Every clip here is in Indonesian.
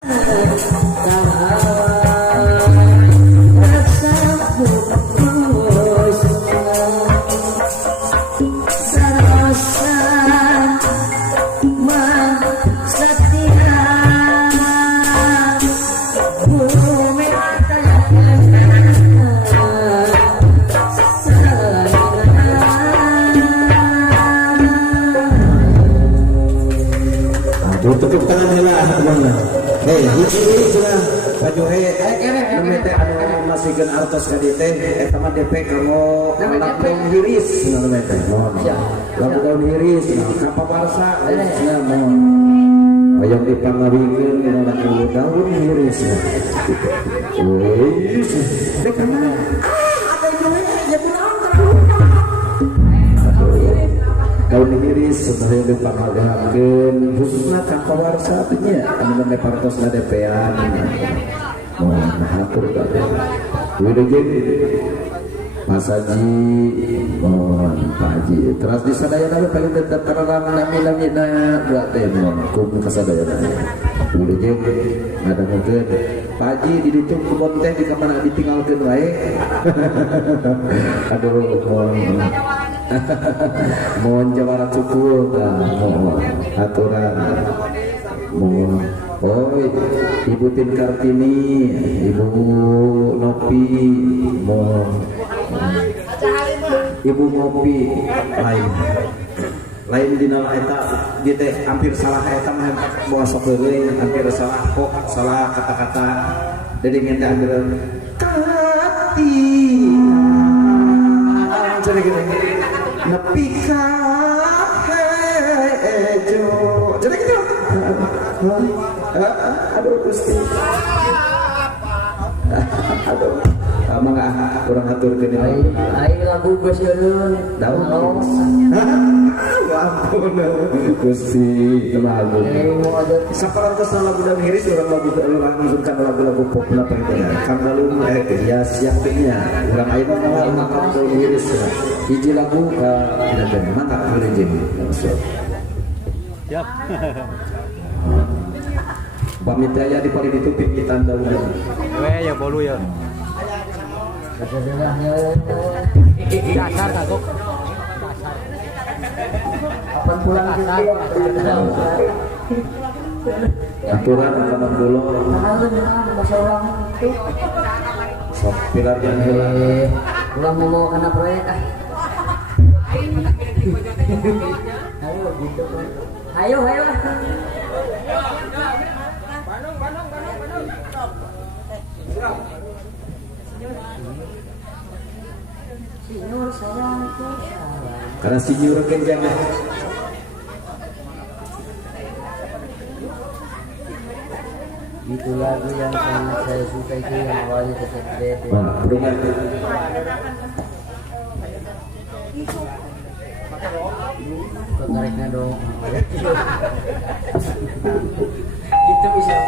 Tepuk tangan lah teman-teman. Hei, ini sudah baju namanya anu masihkeun artos ka dieu teh eta mah DP kamu langsung hiris namanya teh. Lagu daun hiris kapabarsa nya mohon. Hayang dipangawikeun dina lagu daun hiris. Wih, dek kana. Ada duit ya kunaon daun hiris sebenarnya dipangagakeun khususna ka pawarsa nya anu mah partosna DP-an. Mohon hatur kabeh. Wideujeun Mas Haji, mohon Pak Haji. Teras di sadayana paling tetep terang lami-lamina buat teh mohon kum kasadayana. Wideujeun ngadangukeun Pak Haji di ditu kebon teh di kamana ditinggalkeun wae. Aduh mohon mohon jawara cukul mohon aturan mohon. Oi Ibu Tin Kartini, Ibu Nopi, mohon Ibu Ngopi lain dina eta di teh hampir salah eta mah bawa sok leureung hampir salah kok salah kata-kata jadi ngente ambil kati jadi gitu nepi ka hejo jadi gitu aduh Gusti aduh mangga kurang atur ke deui ai lagu geus eureun daun ampun Gusti lagu saparantos lagu dan hiris urang langsungkan lagu-lagu populer teh karena lu ya siapnya urang aya mah makam daun hiris hiji lagu dan mangga religi siap pamit aya di paling ditupin kita daun ya bolu ya dasar kagok kapan pulang aturan kapan dulu sok pilar yang hilang pulang mau kena proyek ayo gitu ayo Sinyur sayang karena sinyur kenjang itu lagu yang sangat saya suka itu yang awalnya tetep perumahan ketariknya dong itu bisa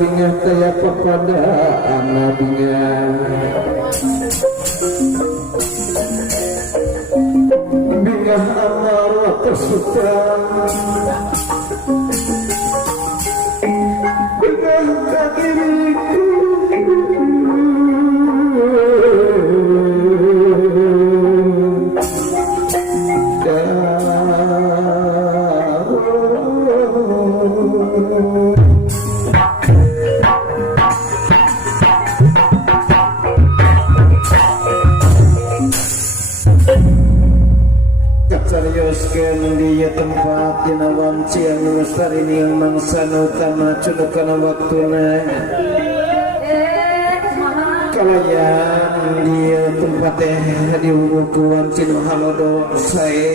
Bingah taya kepada anak bingah bingah amarah kesuka bingah kakiriku di tempat dina wancian lestari yang mangsana utama cunukana waktuna kalayan dia tempat di buku wancin halodo sae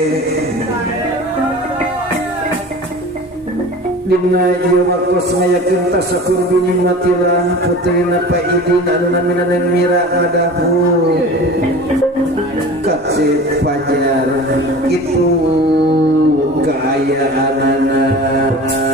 dina ieu wakos ngayakeun tasakur binikmatilah putrina Paidin anu naminanen Mira adahu kasih pajar itu keayaan anak